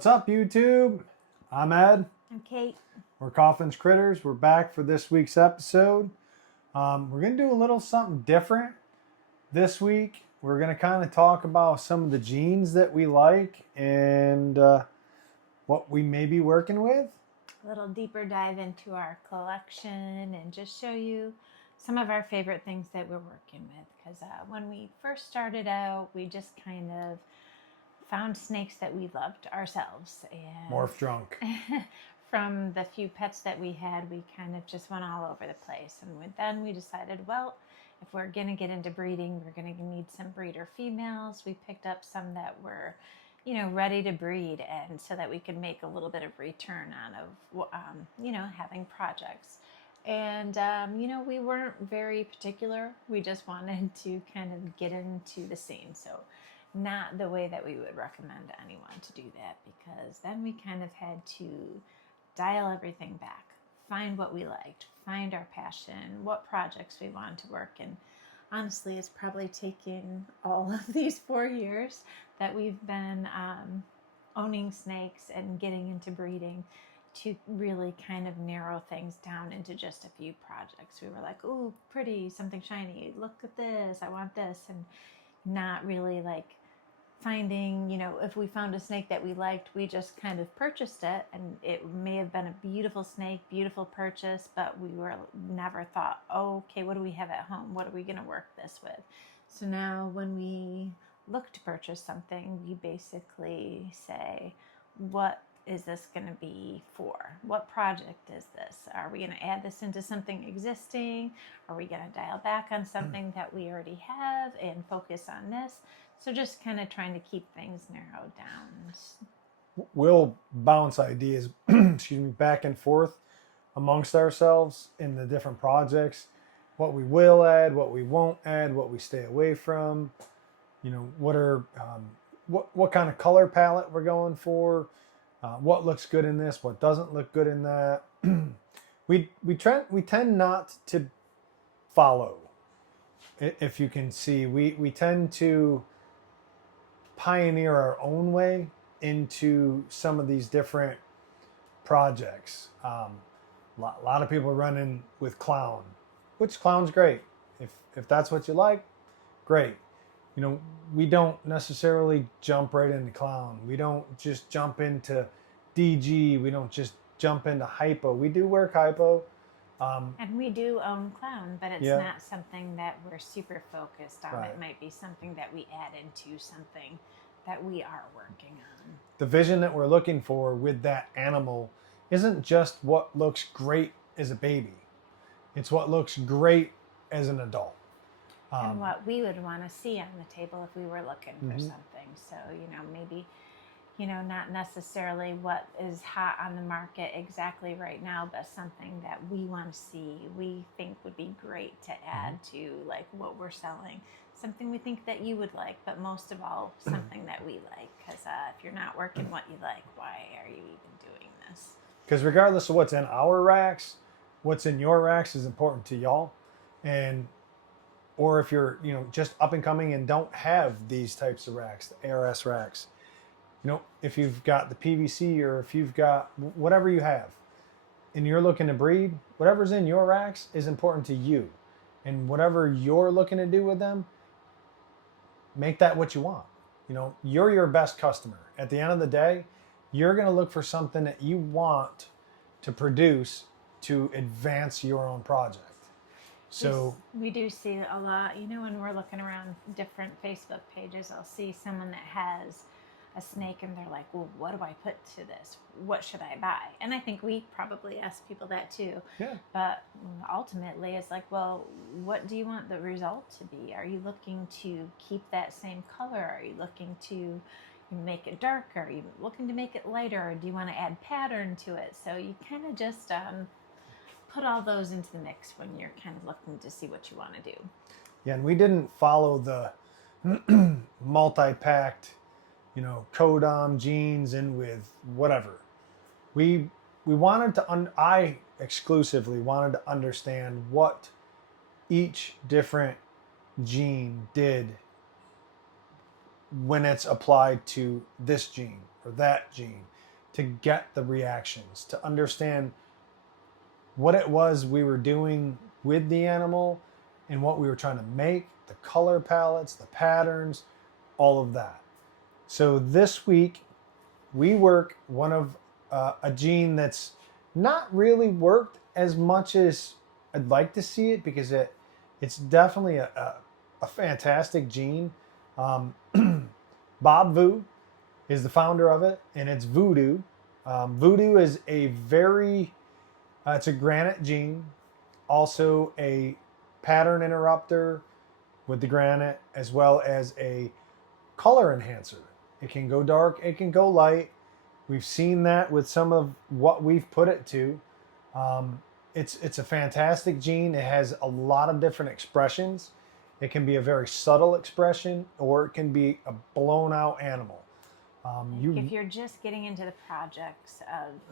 What's up, YouTube? I'm Ed. I'm Kate. We're Coffin's Critters. We're back for this week's episode. We're going to do a little something different this week. We're going to kind of talk about some of the genes that we like and what we may be working with. A little deeper dive into our collection and just show you some of our favorite things that we're working with. Because when we first started out, we just kind of found snakes that we loved ourselves. And Morph drunk. from the few pets that we had, we kind of just went all over the place. And then we decided, well, if we're going to get into breeding, we're going to need some breeder females. We picked up some that were, ready to breed, and so that we could make a little bit of return out of, having projects. And, we weren't very particular. We just wanted to kind of get into the scene. So not the way that we would recommend anyone to do that, because then we kind of had to dial everything back, find what we liked, find our passion, what projects we wanted to work in. Honestly, it's probably taken all of these 4 years that we've been owning snakes and getting into breeding to really kind of narrow things down into just a few projects. We were like, ooh, pretty, something shiny, look at this, I want this, and not really like finding, if we found a snake that we liked, we just kind of purchased it, and it may have been a beautiful snake, beautiful purchase, but we were never thought, oh, okay, what do we have at home? What are we going to work this with? So now when we look to purchase something, we basically say, what is this going to be for? What project is this? Are we going to add this into something existing? Are we going to dial back on something that we already have and focus on this? So just kind of trying to keep things narrowed down. We'll bounce ideas back and forth amongst ourselves in the different projects. What we will add, what we won't add, what we stay away from. What kind of color palette we're going for. What looks good in this, what doesn't look good in that. we tend not to follow. If you can see, we tend to pioneer our own way into some of these different projects. A lot of people are running with clown, which clown's great. If that's what you like, great. We don't necessarily jump right into clown. We don't just jump into DG. We don't just jump into hypo. We do work hypo. And we do own clown, but it's not something that we're super focused on. Right. It might be something that we add into something that we are working on. The vision that we're looking for with that animal isn't just what looks great as a baby. It's what looks great as an adult. And what we would want to see on the table if we were looking for something. So, maybe, not necessarily what is hot on the market exactly right now, but something that we want to see, we think would be great to add to like what we're selling. Something we think that you would like, but most of all, something that we like. Because if you're not working what you like, why are you even doing this? Because regardless of what's in our racks, what's in your racks is important to y'all. Or if you're, just up and coming and don't have these types of racks, the ARS racks, if you've got the PVC or if you've got whatever you have and you're looking to breed, whatever's in your racks is important to you. And whatever you're looking to do with them, make that what you want. You're your best customer. At the end of the day, you're going to look for something that you want to produce to advance your own project. So we do see a lot, when we're looking around different Facebook pages, I'll see someone that has a snake and they're like, well, what do I put to this? What should I buy? And I think we probably ask people that too. Yeah. But ultimately it's like, well, what do you want the result to be? Are you looking to keep that same color? Are you looking to make it darker? Are you looking to make it lighter? Or do you want to add pattern to it? So you kind of just put all those into the mix when you're kind of looking to see what you want to do. Yeah, and we didn't follow the multi-packed, Codom jeans in with whatever. We wanted to, I exclusively wanted to understand what each different gene did when it's applied to this gene. or that gene to get the reactions, to understand what it was we were doing with the animal and what we were trying to make, the color palettes, the patterns, all of that. So this week we work one of a gene that's not really worked as much as I'd like to see it, because it's definitely a fantastic gene. Bob Vu is the founder of it, and it's Vudoo. Vudoo is a very, it's a granite gene, also a pattern interrupter with the granite, as well as a color enhancer. It can go dark, it can go light. We've seen that with some of what we've put it to. It's a fantastic gene. It has a lot of different expressions. It can be a very subtle expression, or it can be a blown out animal. If you're just getting into the projects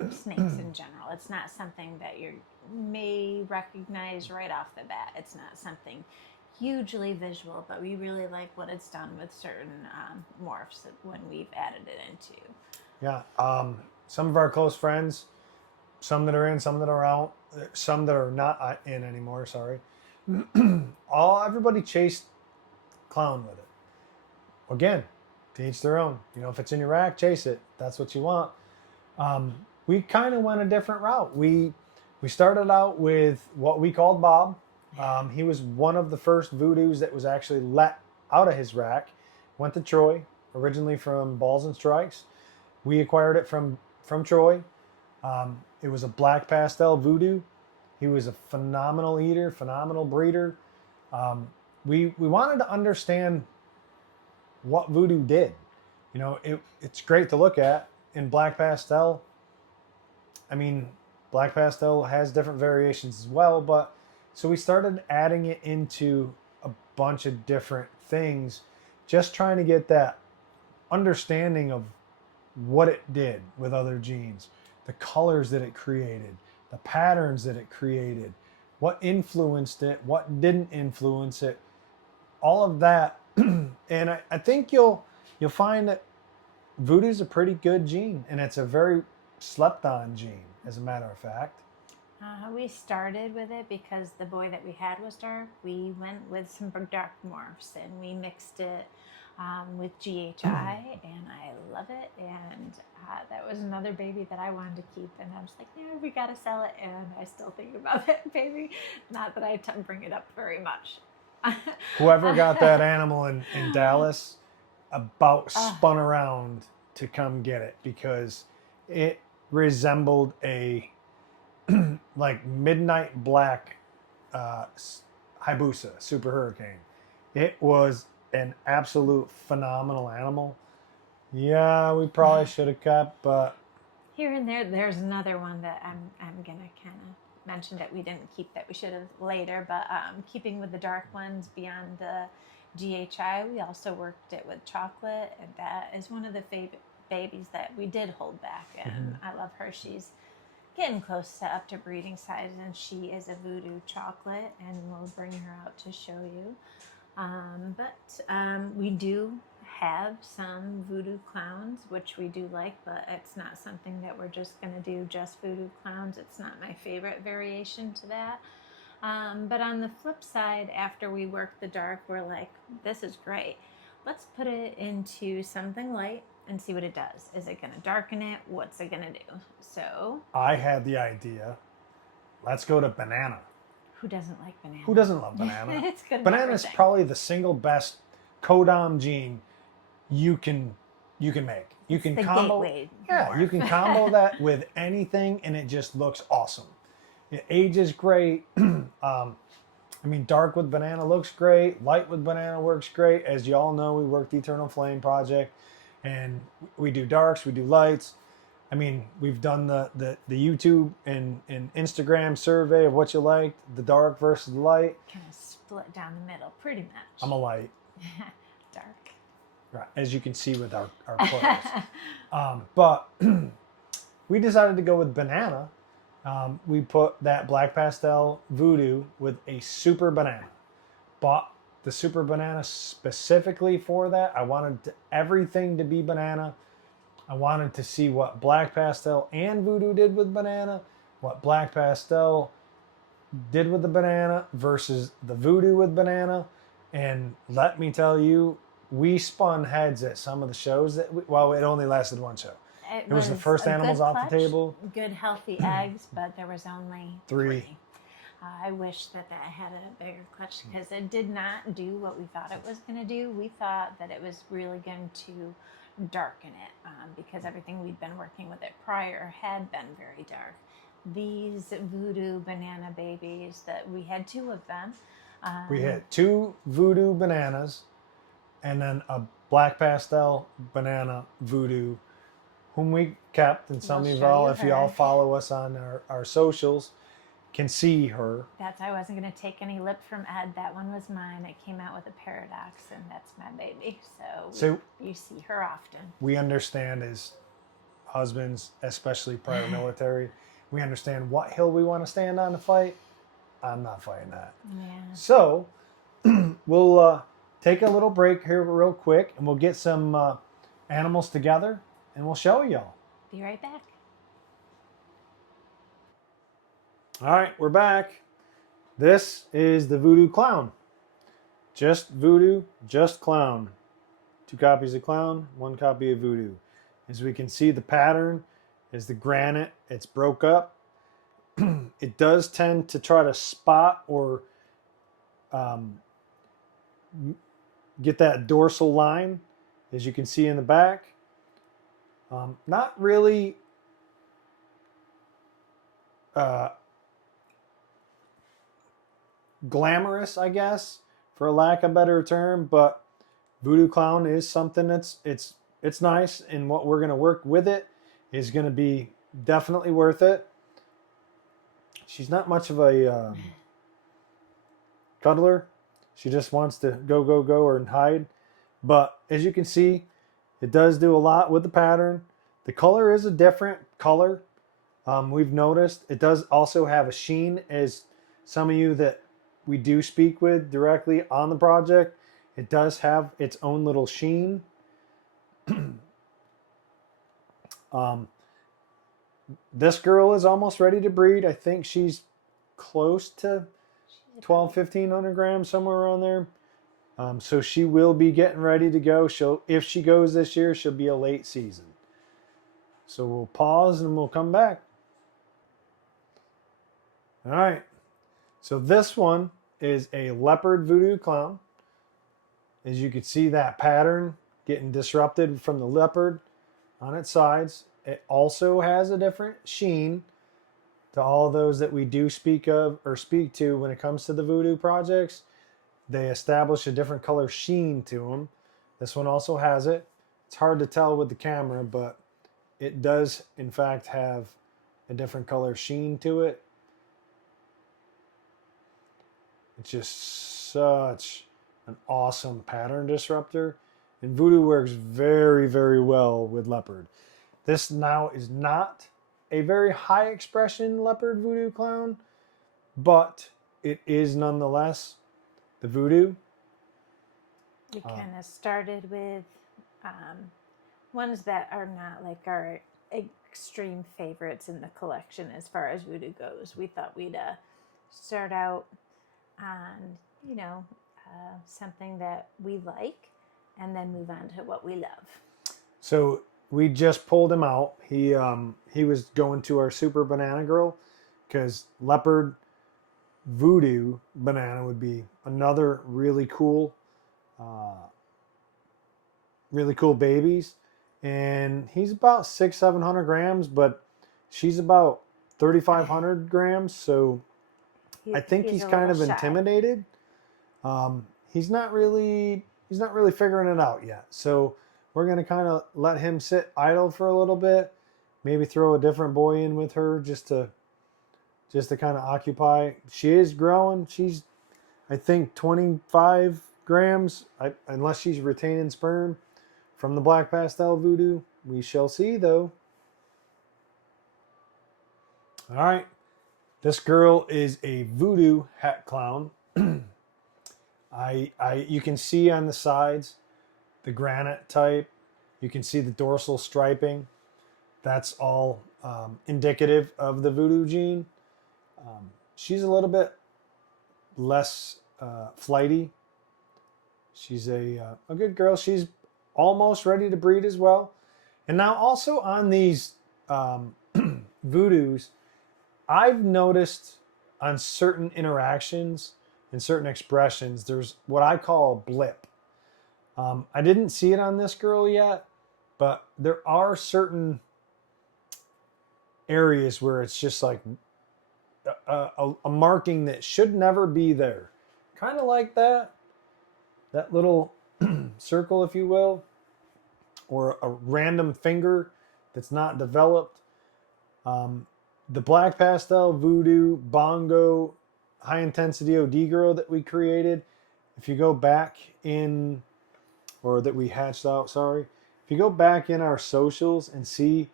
of snakes in general, it's not something that you may recognize right off the bat. It's not something hugely visual, but we really like what it's done with certain morphs when we've added it into. Yeah, some of our close friends, some that are in, some that are out, some that are not in anymore, sorry. Everybody chased clown with it. Again, to each their own. You know, if it's in your rack, chase it. That's what you want. We kind of went a different route. We started out with what we called Bob. He was one of the first Voodoos that was actually let out of his rack. Went to Troy, originally from Balls and Strikes. We acquired it from Troy. It was a black pastel Vudoo. He was a phenomenal eater, phenomenal breeder. We wanted to understand what Vudoo did. You know, it's great to look at in black pastel. I mean, black pastel has different variations as well, but so we started adding it into a bunch of different things, just trying to get that understanding of what it did with other genes, the colors that it created, the patterns that it created, what influenced it, what didn't influence it, all of that. And I think you'll find that Voodoo's a pretty good gene, and it's a very slept on gene, as a matter of fact. We started with it because the boy that we had was dark. We went with some dark morphs, and we mixed it with GHI, and I love it. And that was another baby that I wanted to keep, and I was like, yeah, we got to sell it. And I still think about that baby. Not that I bring it up very much. Whoever got that animal in Dallas about spun around to come get it, because it resembled a like midnight black Hayabusa Super Hurricane. It was an absolute phenomenal animal. Yeah, we probably should have kept, but here and there's another one that I'm gonna kind of mention that we didn't keep that we should have later. But keeping with the dark ones beyond the GHI, we also worked it with chocolate, and that is one of the favorite babies that we did hold back. And I love her. She's getting close to up to breeding size, and she is a Vudoo chocolate, and we'll bring her out to show you. But we do have some Vudoo clowns, which we do like, but it's not something that we're just going to do just Vudoo clowns. It's not my favorite variation to that. But on the flip side, after we work the dark, we're like, this is great. Let's put it into something light and see what it does. Is it going to darken it? What's it going to do? So I had the idea. Let's go to banana. who doesn't like banana? Who doesn't love banana? It's good. Banana is probably the single best codom gene you can make. You can combo, you can combo that with anything, and it just looks awesome. It ages great. I mean, dark with banana looks great. Light with banana works great. As you all know, we work the Eternal Flame project, and we do darks, we do lights. I mean, we've done the YouTube and Instagram survey of what you liked, the dark versus the light. Kind of split down the middle, pretty much. I'm a light. Dark. Right, as you can see with our clothes. But we decided to go with banana. We put that black pastel Vudoo with a super banana. Bought the super banana specifically for that. I wanted everything to be banana. I wanted to see what Black Pastel and Voodoo did with banana, what Black Pastel did with the banana versus the Voodoo with banana. And let me tell you, we spun heads at some of the shows that well, it only lasted one show. It was the first a animals good off clutch, the table. good healthy eggs, but there was only Three. 3. I wish that had a bigger clutch because it did not do what we thought it was going to do. We thought that it was really going to darken it because everything we'd been working with it prior had been very dark. These Voodoo banana babies, that we had 2 of them. We had 2 Voodoo bananas and then a Black Pastel banana Voodoo, whom we kept. And some We'll of show y'all, you if you all her. follow us on our socials, can see her. I wasn't going to take any lip from Ed. That one was mine. It came out with a paradox, and that's my baby. So you see her often. We understand as husbands, especially prior military, we understand what hill we want to stand on to fight. I'm not fighting that. Yeah. So we'll take a little break here real quick, and we'll get some animals together, and we'll show y'all. Be right back. All right, we're back. This is the Voodoo Clown. Just Voodoo, just Clown. 2 copies of Clown, 1 copy of Voodoo. As we can see, the pattern is the granite. It's broke up. It does tend to try to spot or get that dorsal line, as you can see in the back. Not really glamorous, I guess, for a lack of a better term, but Voodoo Clown is something that's it's nice, and what we're going to work with it is going to be definitely worth it. She's not much of a cuddler. She just wants to go or hide. But as you can see, it does do a lot with the pattern. The color is a different color. We've noticed it does also have a sheen, as some of you that we do speak with directly on the project, it does have its own little sheen. This girl is almost ready to breed. I think she's close to 1,500 grams, somewhere around there. So she will be getting ready to go. If she goes this year, she'll be a late season. So we'll pause and we'll come back. All right. So this one is a leopard Voodoo Clown. As you can see, that pattern getting disrupted from the leopard on its sides. It also has a different sheen to all those that we do speak of or speak to when it comes to the Voodoo projects. They establish a different color sheen to them. This one also has it. It's hard to tell with the camera, but it does in fact have a different color sheen to it. It's just such an awesome pattern disruptor. And Voodoo works very, very well with leopard. This now is not a very high expression leopard Voodoo Clown, but it is nonetheless the Voodoo. We kind of started with ones that are not like our extreme favorites in the collection as far as Voodoo goes. We thought we'd start out on, something that we like, and then move on to what we love. So we just pulled him out. He was going to our Super Banana Girl, because leopard Voodoo banana would be another really cool babies. And he's about 600-700 grams, but she's about 3,500 grams. So I think he's kind of intimidated. He's not really figuring it out yet. So we're going to kind of let him sit idle for a little bit, maybe throw a different boy in with her just to kind of occupy. She is growing. She's, I think, 25 grams, unless she's retaining sperm from the Black Pastel Voodoo. We shall see, though. All right. This girl is a Voodoo Het Clown. You can see on the sides the granite type. You can see the dorsal striping. That's all indicative of the Vudoo gene. She's a little bit less flighty. She's a good girl. She's almost ready to breed as well. And now also on these Voodoos, I've noticed on certain interactions and certain expressions, there's what I call a blip. I didn't see it on this girl yet, but there are certain areas where it's just like a marking that should never be there. Kind of like that little circle, if you will, or a random finger that's not developed. The black pastel, Vudoo, bongo, high intensity OD girl that we created, if you go back in, or that we hatched out, sorry, if you go back in our socials and see,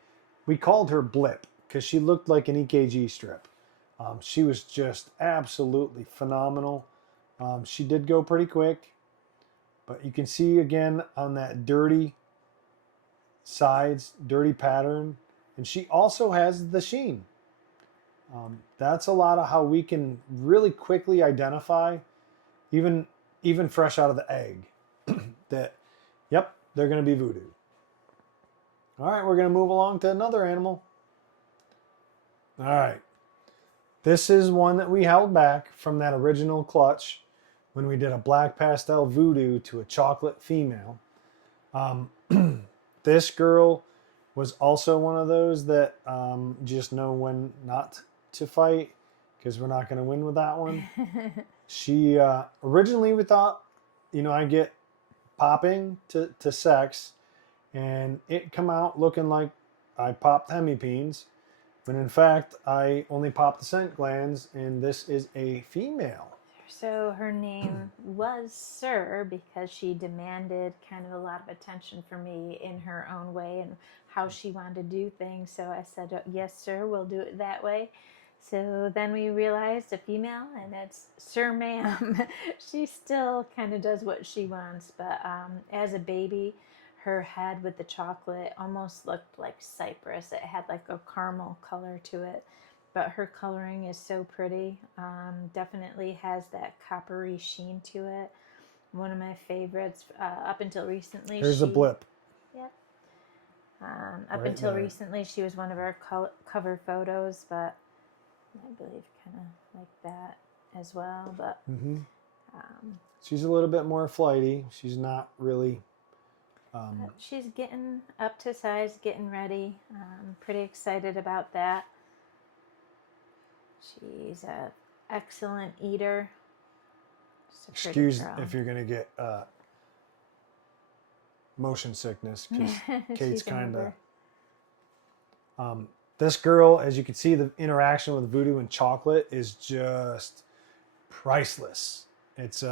we called her Blip because she looked like an EKG strip. She was just absolutely phenomenal. She did go pretty quick, but you can see again on that dirty sides, dirty pattern, and she also has the sheen. That's a lot of how we can really quickly identify, even fresh out of the egg, that, yep, they're going to be Vudoo. All right, we're going to move along to another animal. All right. This is one that we held back from that original clutch when we did a black pastel Vudoo to a chocolate female. This girl was also one of those that just know when not to fight because we're not going to win with that one. She originally we thought, I get popping to sex, and it come out looking like I popped hemipenes, when in fact I only popped the scent glands, and this is a female. So her name was Sir because she demanded kind of a lot of attention from me in her own way and how she wanted to do things. So I said, yes, sir, we'll do it that way. So then we realized a female, and it's Sir Ma'am. She still kind of does what she wants, but as a baby, her head with the chocolate almost looked like cypress. It had like a caramel color to it, but her coloring is so pretty. Definitely has that coppery sheen to it. One of my favorites up until recently. Here's a Blip. Yep. Up until recently, she was one of our cover photos, but I believe kind of like that as well. But she's a little bit more flighty. She's not really. She's getting up to size, getting ready. Pretty excited about that. She's an excellent eater. Excuse if you're going to get motion sickness, because Kate's kind of... this girl, as you can see, the interaction with Vudoo and chocolate is just priceless. It's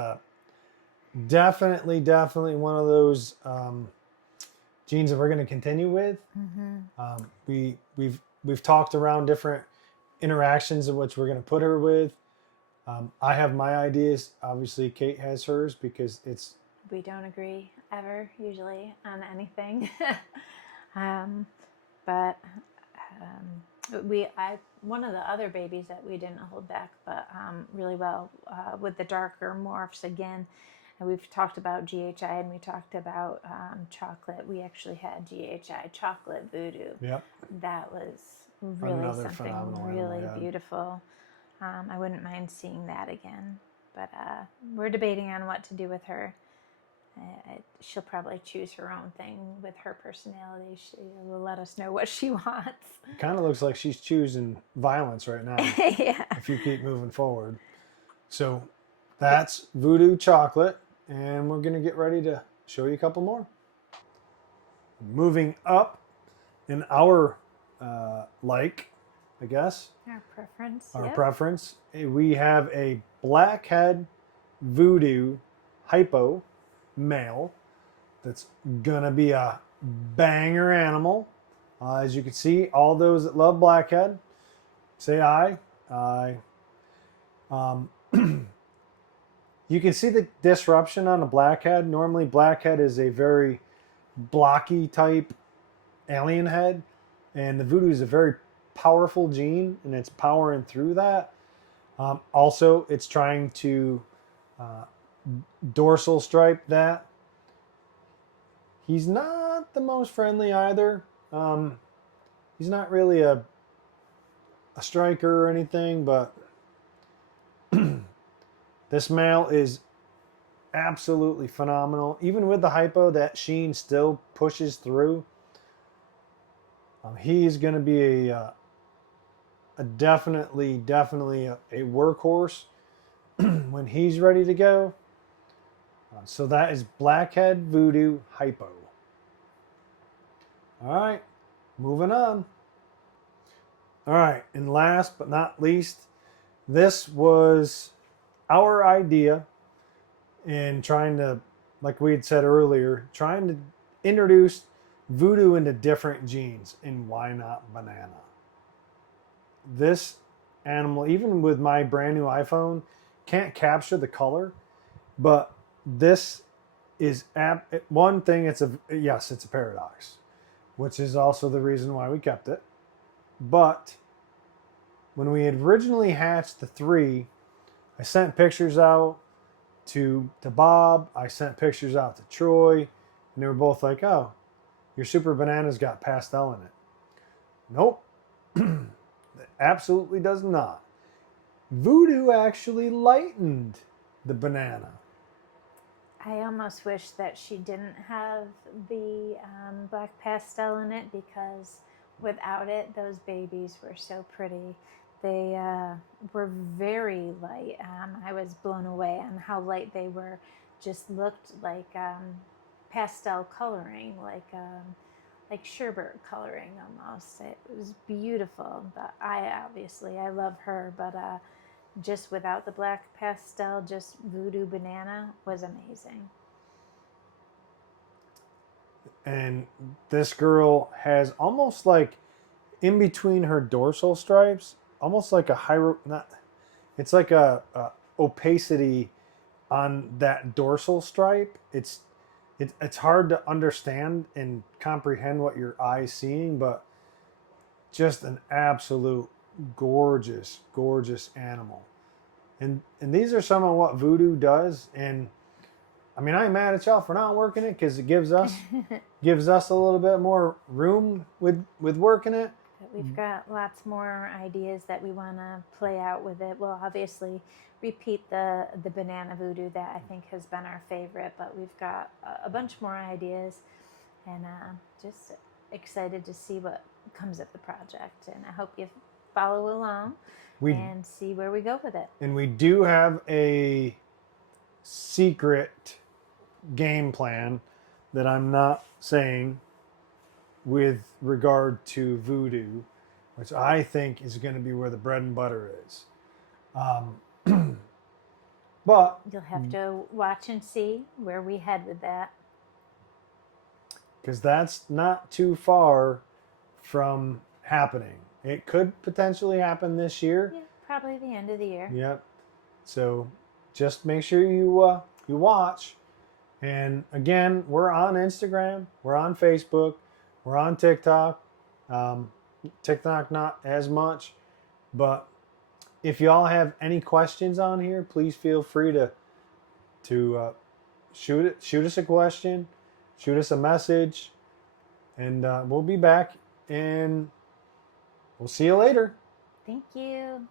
definitely one of those genes that we're going to continue with. We've talked around different interactions in which we're going to put her with. I have my ideas. Obviously, Kate has hers because it's... We don't agree ever, usually, on anything. But one of the other babies that we didn't hold back, but really well with the darker morphs again. And we've talked about GHI and we talked about chocolate. We actually had GHI chocolate Vudoo. Yep. That was really Another something really beautiful. I wouldn't mind seeing that again. But we're debating on what to do with her. She'll probably choose her own thing with her personality. She will let us know what she wants. It kind of looks like she's choosing violence right now. Yeah. If you keep moving forward. So that's Vudoo chocolate, and we're going to get ready to show you a couple more. Moving up in our I guess. Our preference. We have a blackhead Vudoo hypo male that's gonna be a banger animal. As you can see, all those that love blackhead say aye. You can see the disruption on a blackhead. Normally blackhead is a very blocky type alien head, and the Voodoo is a very powerful gene, and it's powering through that. Also, it's trying to uh, dorsal stripe that. He's not the most friendly either. He's not really a striker or anything, but this male is absolutely phenomenal. Even with the hypo, that sheen still pushes through. He's going to be a definitely a workhorse when he's ready to go. So that is Blackhead Voodoo Hypo. All right, moving on. All right, and last but not least, this was our idea in trying to, like we had said earlier, trying to introduce Voodoo into different genes, and why not banana? This animal, even with my brand new iPhone, can't capture the color, but this is one thing. It's a paradox, which is also the reason why we kept it. But when we had originally hatched the 3, I sent pictures out to Bob. I sent pictures out to Troy, and they were both like, "Oh, your super banana's got pastel in it." Nope, it absolutely does not. Voodoo actually lightened the banana. I almost wish that she didn't have the black pastel in it, because without it, those babies were so pretty. They were very light. I was blown away on how light they were. Just looked like pastel coloring, like sherbet coloring almost. It was beautiful. But I love her, but just without the black pastel, just Voodoo Banana was amazing. And this girl has almost like in between her dorsal stripes, almost like a not. It's like a opacity on that dorsal stripe. It's hard to understand and comprehend what your eye's seeing, but just an absolute gorgeous, gorgeous animal. And these are some of what Voodoo does. And I mean, I ain't mad at y'all for not working it, because it gives us a little bit more room with working it. We've got lots more ideas that we want to play out with it. We'll obviously repeat the banana Voodoo that I think has been our favorite, but we've got a bunch more ideas, and just excited to see what comes of the project. And I hope you follow along and see where we go with it. And we do have a secret game plan that I'm not saying with regard to Voodoo, which I think is going to be where the bread and butter is. But you'll have to watch and see where we head with that, because that's not too far from happening. It could potentially happen this year. Yeah, probably the end of the year. Yep. So just make sure you watch. And again, we're on Instagram, we're on Facebook, we're on TikTok. TikTok not as much, but if y'all have any questions on here, please feel free to shoot us a question, shoot us a message, and we'll be back, and we'll see you later. Thank you.